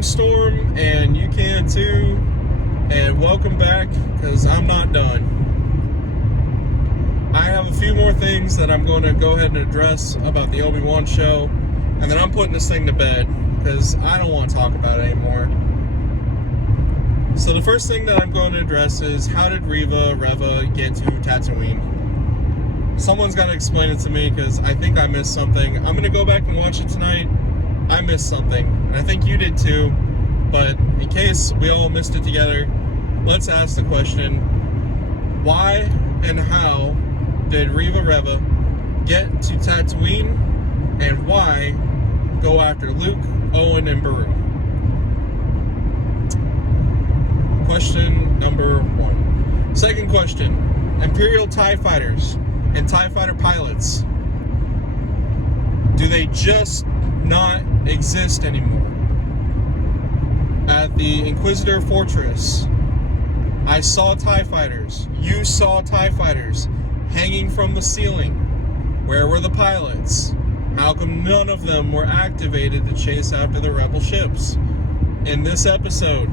I'm Storm, and you can too. And welcome back, because I'm not done. I have a few more things that I'm going to go ahead and address about the Obi Wan show, and then I'm putting this thing to bed, because I don't want to talk about it anymore. So the first thing that I'm going to address is, how did Reva get to Tatooine? Someone's got to explain it to me, because I think I missed something. I'm going to go back and watch it tonight. I missed something, and I think you did too, but in case we all missed it together, let's ask the question, why and how did Reva get to Tatooine, and why go after Luke, Owen, and Beru? Question number 1. Second question, Imperial TIE fighters and TIE fighter pilots, do they just not exist anymore? At the Inquisitor Fortress, I saw TIE fighters. You saw TIE fighters hanging from the ceiling. Where were the pilots? How come none of them were activated to chase after the rebel ships? In this episode,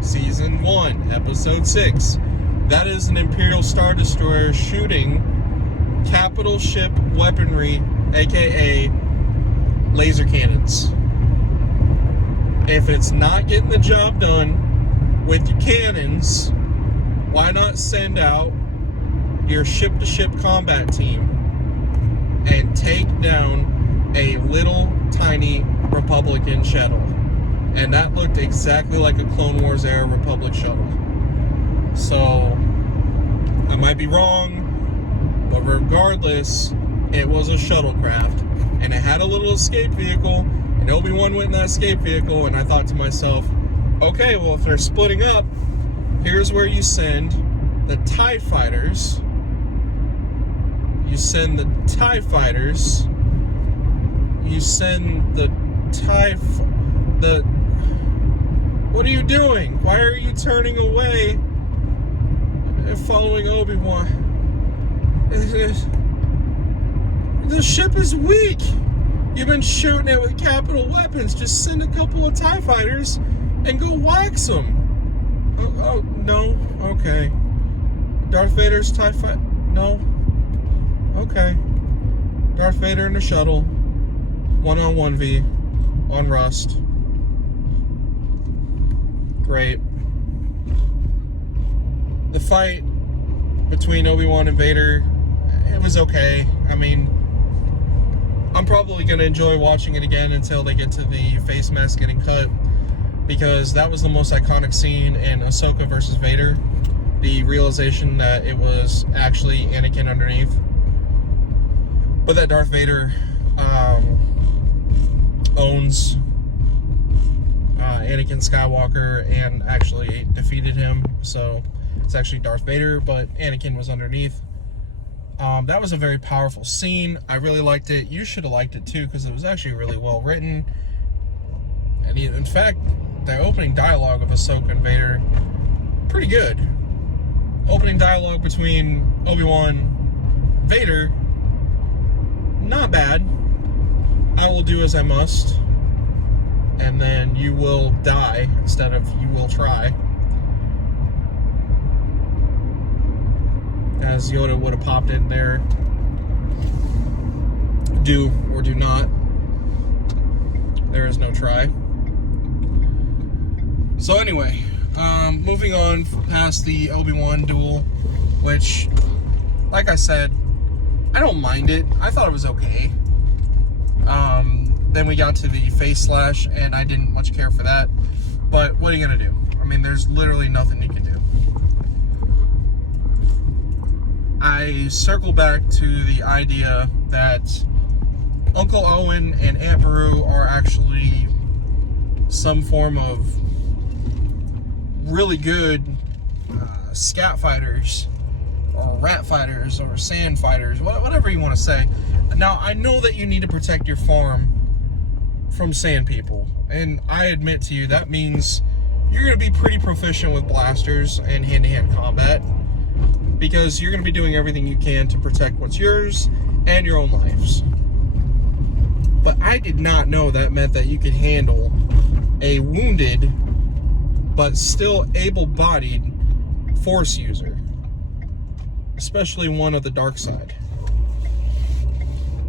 Season 1, Episode 6, that is an Imperial Star Destroyer shooting capital ship weaponry, aka laser cannons. If it's not getting the job done with your cannons, why not send out your ship-to-ship combat team and take down a little tiny Republican shuttle? And that looked exactly like a Clone Wars era Republic shuttle. So I might be wrong, but regardless, it was a shuttlecraft, and it had a little escape vehicle, and Obi Wan went in that escape vehicle, and I thought to myself, okay, well, if they're splitting up, here's where you send the TIE fighters. You send the TIE fighters. You send the What are you doing? Why are you turning away and following Obi Wan? The ship is weak. You've been shooting it with capital weapons. Just send a couple of TIE fighters and go wax them. Oh no. Okay. Darth Vader's TIE fighter. No. Okay. Darth Vader in the shuttle. 1-on-1v. On Rust. Great. The fight between Obi-Wan and Vader, it was okay. I mean, I'm probably going to enjoy watching it again until they get to the face mask getting cut, because that was the most iconic scene in Ahsoka versus Vader. The realization that it was actually Anakin underneath. But that Darth Vader owns Anakin Skywalker and actually defeated him. So it's actually Darth Vader, but Anakin was underneath. That was a very powerful scene. I really liked it. You should have liked it too, because it was actually really well written. And in fact, the opening dialogue of Ahsoka and Vader, pretty good. Opening dialogue between Obi-Wan, Vader, not bad. I will do as I must, and then you will die instead of you will try. As Yoda would have popped in there. Do or do not. There is no try. So anyway, moving on past the Obi-Wan duel, which, like I said, I don't mind it. I thought it was okay. Then we got to the face slash, and I didn't much care for that. But what are you going to do? I mean, there's literally nothing you can do. I circle back to the idea that Uncle Owen and Aunt Beru are actually some form of really good scat fighters, or rat fighters, or sand fighters, whatever you want to say. Now, I know that you need to protect your farm from sand people, and I admit to you that means you're going to be pretty proficient with blasters and hand-to-hand combat, because you're going to be doing everything you can to protect what's yours and your own lives. But I did not know that meant that you could handle a wounded but still able-bodied Force user, especially one of the dark side.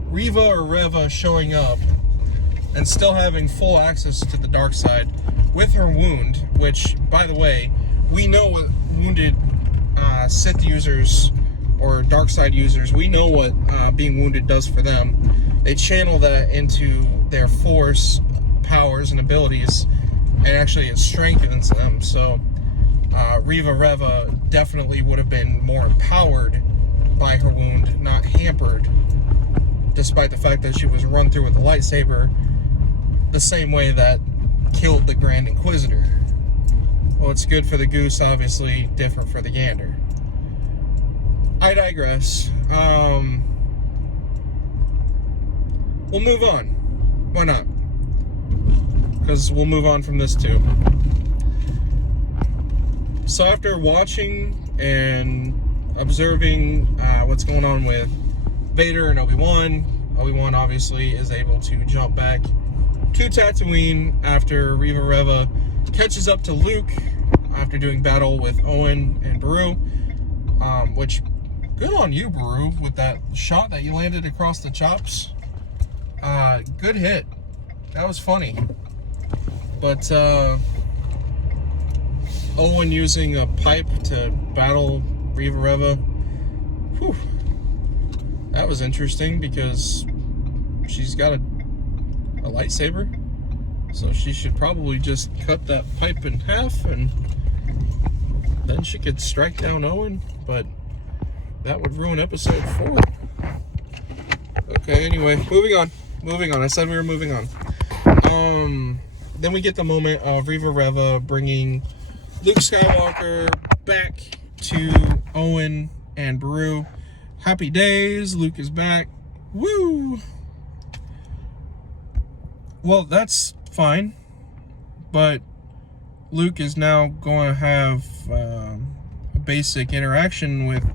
Reva or Reva showing up and still having full access to the dark side with her wound, which, by the way, we know what wounded Sith users or dark side users, we know what being wounded does for them. They channel that into their Force powers and abilities, and actually it strengthens them. So Reva definitely would have been more empowered by her wound, not hampered, despite the fact that she was run through with a lightsaber the same way that killed the Grand Inquisitor. Well, it's good for the goose, obviously different for the gander. I digress. We'll move on. Why not? Because we'll move on from this too. So after watching and observing what's going on with Vader and Obi Wan obviously is able to jump back to Tatooine after Reva catches up to Luke after doing battle with Owen and Beru, which, good on you, Beru, with that shot that you landed across the chops. Good hit. That was funny. But Owen using a pipe to battle Reva, whew, that was interesting because she's got a lightsaber, so she should probably just cut that pipe in half and then she could strike down Owen, but that would ruin episode 4. Okay, anyway, moving on. I said we were moving on. Then we get the moment of Reva bringing Luke Skywalker back to Owen and Beru. Happy days, Luke is back. Woo! Well, that's fine, but Luke is now going to have a basic interaction with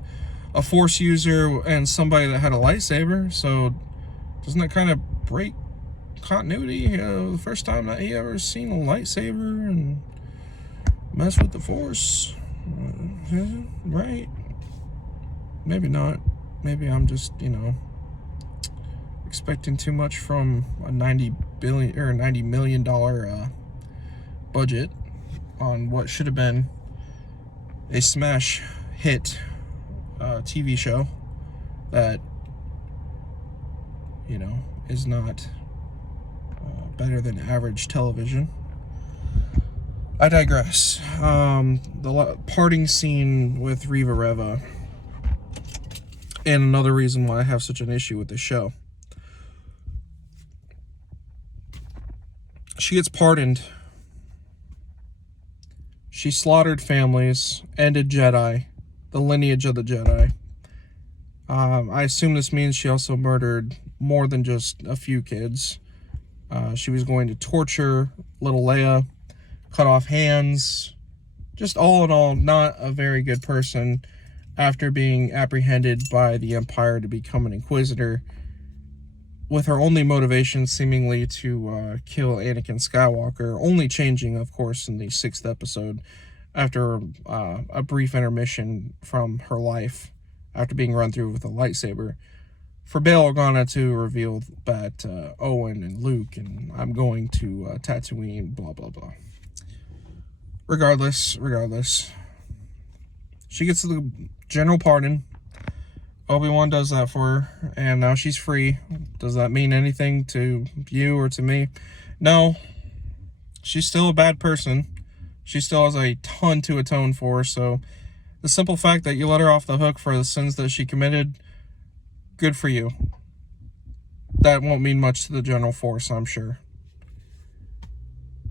a Force user and somebody that had a lightsaber, so doesn't that kind of break continuity? The first time that he ever seen a lightsaber and mess with the Force, right? Maybe not. Maybe I'm just, expecting too much from a $90 million budget on what should have been a smash hit TV show that is not better than average television. I digress. The parting scene with Reva, and another reason why I have such an issue with this show. She gets pardoned. She slaughtered families, ended Jedi, the lineage of the Jedi. I assume this means she also murdered more than just a few kids. She was going to torture little Leia, cut off hands. Just all in all, not a very good person after being apprehended by the Empire to become an Inquisitor, with her only motivation seemingly to kill Anakin Skywalker, only changing, of course, in the 6th episode after a brief intermission from her life after being run through with a lightsaber, for Bail Organa to reveal that Owen and Luke and I'm going to Tatooine, blah, blah, blah. Regardless, she gets the general pardon. Obi Wan does that for her, and now she's free. Does that mean anything to you or to me? No. She's still a bad person. She still has a ton to atone for, so the simple fact that you let her off the hook for the sins that she committed, good for you. That won't mean much to the general force, I'm sure.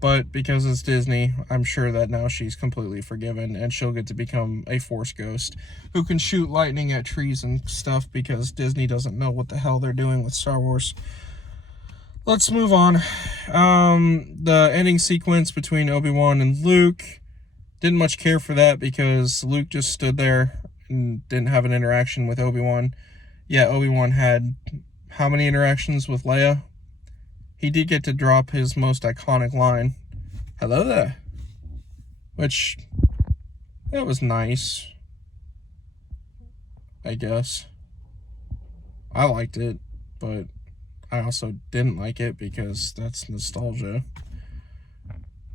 But because it's Disney, I'm sure that now she's completely forgiven and she'll get to become a Force ghost who can shoot lightning at trees and stuff because Disney doesn't know what the hell they're doing with Star Wars. Let's move on. The ending sequence between Obi Wan and Luke, didn't much care for that because Luke just stood there and didn't have an interaction with Obi Wan. Yeah, Obi Wan had how many interactions with Leia? He did get to drop his most iconic line, hello there. Which, it was nice, I guess. I liked it, but I also didn't like it because that's nostalgia.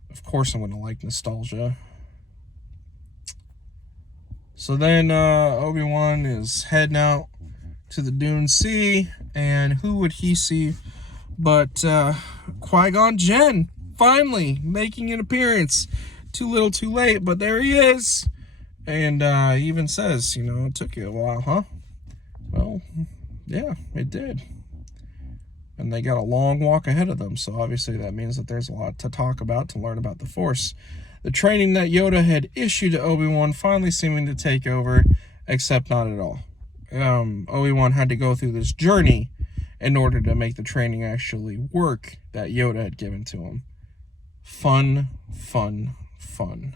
Of course I'm going to like nostalgia. So then Obi Wan is heading out to the Dune Sea, and who would he see but Qui-Gon Jinn, finally making an appearance. Too little too late, but there he is. And he even says, you know, it took you a while, huh? Well, yeah, it did. And they got a long walk ahead of them, so obviously that means that there's a lot to talk about, to learn about the Force. The training that Yoda had issued to Obi-Wan finally seeming to take over, except not at all. Obi-Wan had to go through this journey in order to make the training actually work that Yoda had given to him. Fun, fun, fun.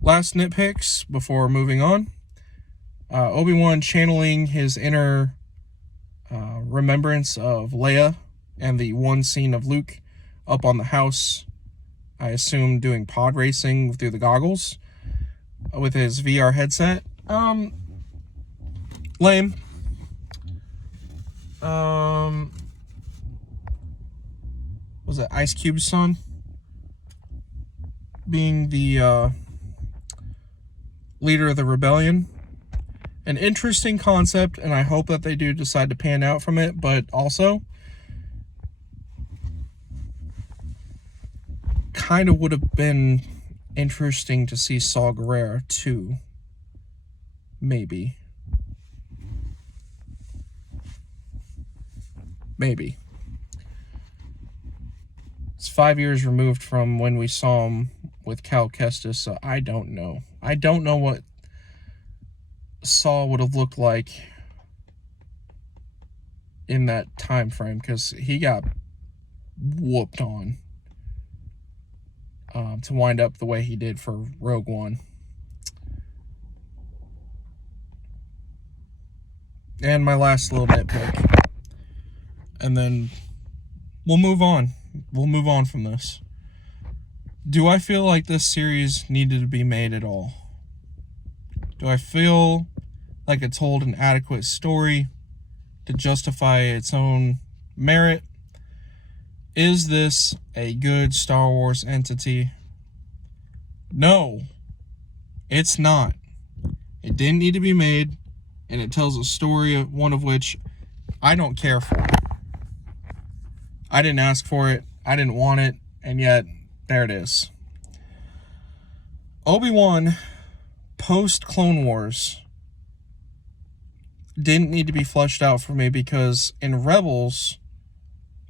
Last nitpicks before moving on. Obi-Wan channeling his inner remembrance of Leia and the one scene of Luke up on the house, I assume doing pod racing through the goggles with his VR headset. Lame. Was it Ice Cube's son? Being the leader of the rebellion. An interesting concept, and I hope that they do decide to pan out from it, but also kind of would have been interesting to see Saw Gerrera too. Maybe. It's 5 years removed from when we saw him with Cal Kestis, so I don't know. I don't know what Saw would have looked like in that time frame, because he got whooped on to wind up the way he did for Rogue One. And my last little nitpick, and then we'll move on. We'll move on from this. Do I feel like this series needed to be made at all? Do I feel like it told an adequate story to justify its own merit? Is this a good Star Wars entity? No, it's not. It didn't need to be made, and it tells a story, of one of which I don't care for. I didn't ask for it, I didn't want it, and yet, there it is. Obi-Wan, post-Clone Wars, didn't need to be fleshed out for me, because in Rebels,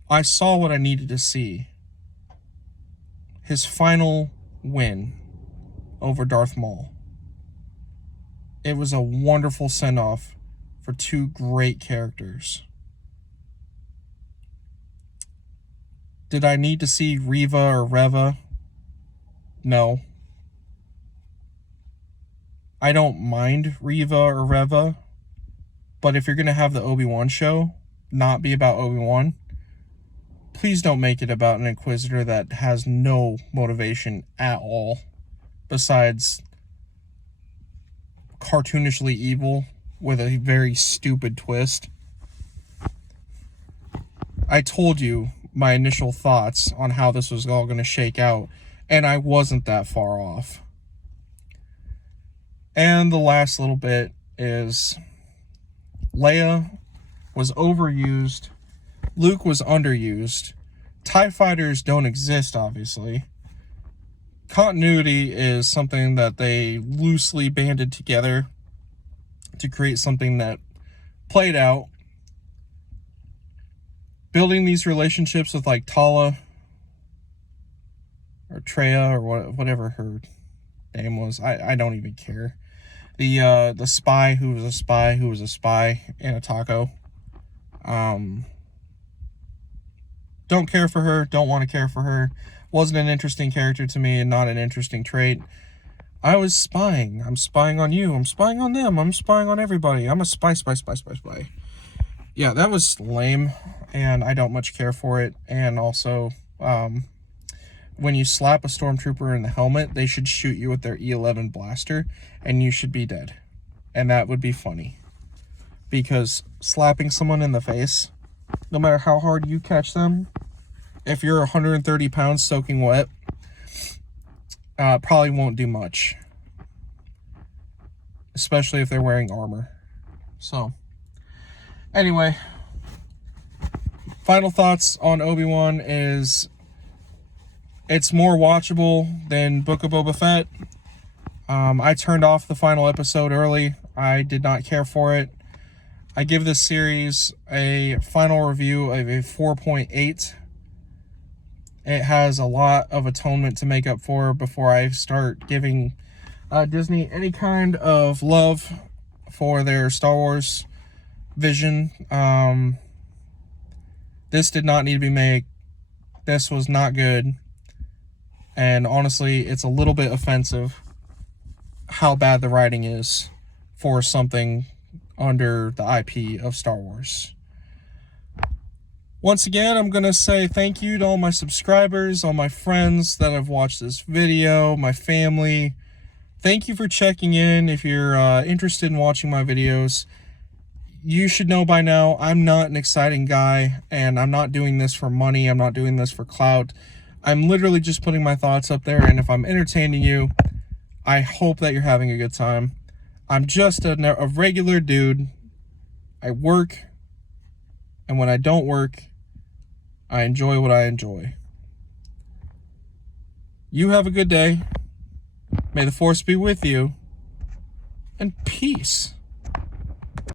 I saw what I needed to see. His final win over Darth Maul. It was a wonderful send-off for two great characters. Did I need to see Reva or Reva? No. I don't mind Reva or Reva, but if you're going to have the Obi-Wan show not be about Obi-Wan, please don't make it about an Inquisitor that has no motivation at all besides cartoonishly evil with a very stupid twist. I told you my initial thoughts on how this was all going to shake out, and I wasn't that far off. And the last little bit is Leia was overused, Luke was underused, TIE fighters don't exist, obviously. Continuity is something that they loosely banded together to create something that played out. Building these relationships with like Tala or Treya or whatever her name was, I don't even care. The spy who was a spy who was a spy in a taco. Don't care for her, don't want to care for her. Wasn't an interesting character to me and not an interesting trait. I was spying. I'm spying on you. I'm spying on them. I'm spying on everybody. I'm a spy. Yeah, that was lame, and I don't much care for it. And also, when you slap a stormtrooper in the helmet, they should shoot you with their E11 blaster, and you should be dead. And that would be funny. Because slapping someone in the face, no matter how hard you catch them, if you're 130 pounds soaking wet, probably won't do much. Especially if they're wearing armor. So, anyway, final thoughts on Obi Wan is it's more watchable than Book of Boba Fett. I turned off the final episode early. I did not care for it. I give this series a final review of a 4.8. It has a lot of atonement to make up for before I start giving Disney any kind of love for their Star Wars vision. This did not need to be made. This was not good. And honestly, it's a little bit offensive how bad the writing is for something under the IP of Star Wars. Once again, I'm going to say thank you to all my subscribers, all my friends that have watched this video, my family. Thank you for checking in. If you're interested in watching my videos, you should know by now I'm not an exciting guy, and I'm not doing this for money. I'm not doing this for clout. I'm literally just putting my thoughts up there, and if I'm entertaining you, I hope that you're having a good time. I'm just a regular dude. I work, and when I don't work, I enjoy what I enjoy. You have a good day. May the Force be with you, and peace.